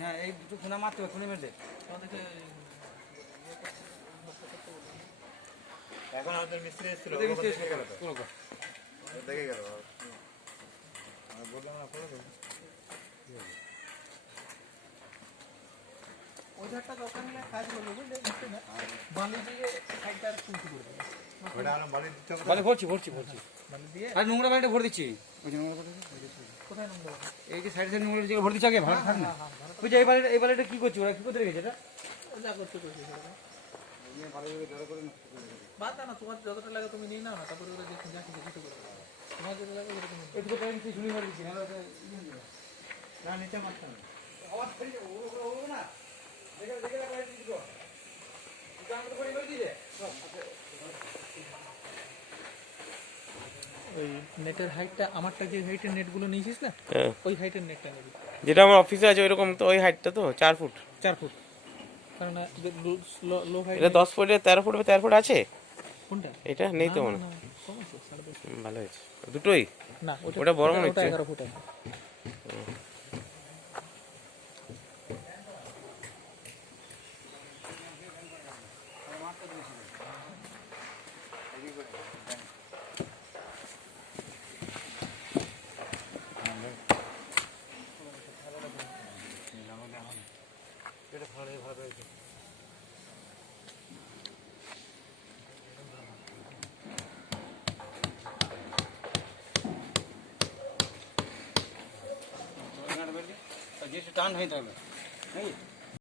হ্যাঁ এই দুটো খুনা মারতে হবে, খুনে মেরে এখন আমাদের মিস্ত্রি এসেছিল দেখে গেল বললাম না পড়ে ওই ধারটা দরকার হলে কাজ করবো বুঝলে, বালি দিয়ে সাইডটা আর তুলতে করবে ওটা আর বালি দিতে হবে। বালি ভরছি বালি দিয়ে। আর নোংরা বালিটা ভরে দিচ্ছি। ওই যে নোংরা বালিটা কোথায় নোংরা বালি? এই যে সাইডে নোংরা জায়গা ভরে দিচ্ছি আগে, ভালো থাক না। ওই যে এই বালিটা কি করছি, ওরা কি করতে রেখেছে এটা? যা করতে করছি বাদ দাও না, তোমার যতটা লাগে তুমি নিয়ে নাও না, তারপরে ওরা দেখুন যা কিছু কিছু করে তোমার যেটা লাগে ওটা তুমি এটুকু টাইম তুই ঝুলি মারি দিচ্ছি না নিচে মারতে হবে। আওয়াজ ফেলে ও না দেখে দেখে লাইট দিছো এটা আমাদের করে মেরে দিলে। ওই নেটের হাইটটা, আমারটা যে হাইটের নেটগুলো নিয়েছিস না, ওই হাইটের নেটটা নিবি, যেটা আমার অফিসে আছে ওইরকম তো, ওই হাইটটা তো 4 ফুট। 4 ফুট। কারণ লো হাইট এটা 10 ফুটে 13 ফুট 13 ফুট আছে। কোনটা? এটা নেই তো মনে না, কম আছে, 10.5। ভালো হয়েছে দুটোই। না ওটা বড় মনে হচ্ছে। 11 ফুট আছে। যে টান হয়ে থাকবে নাকি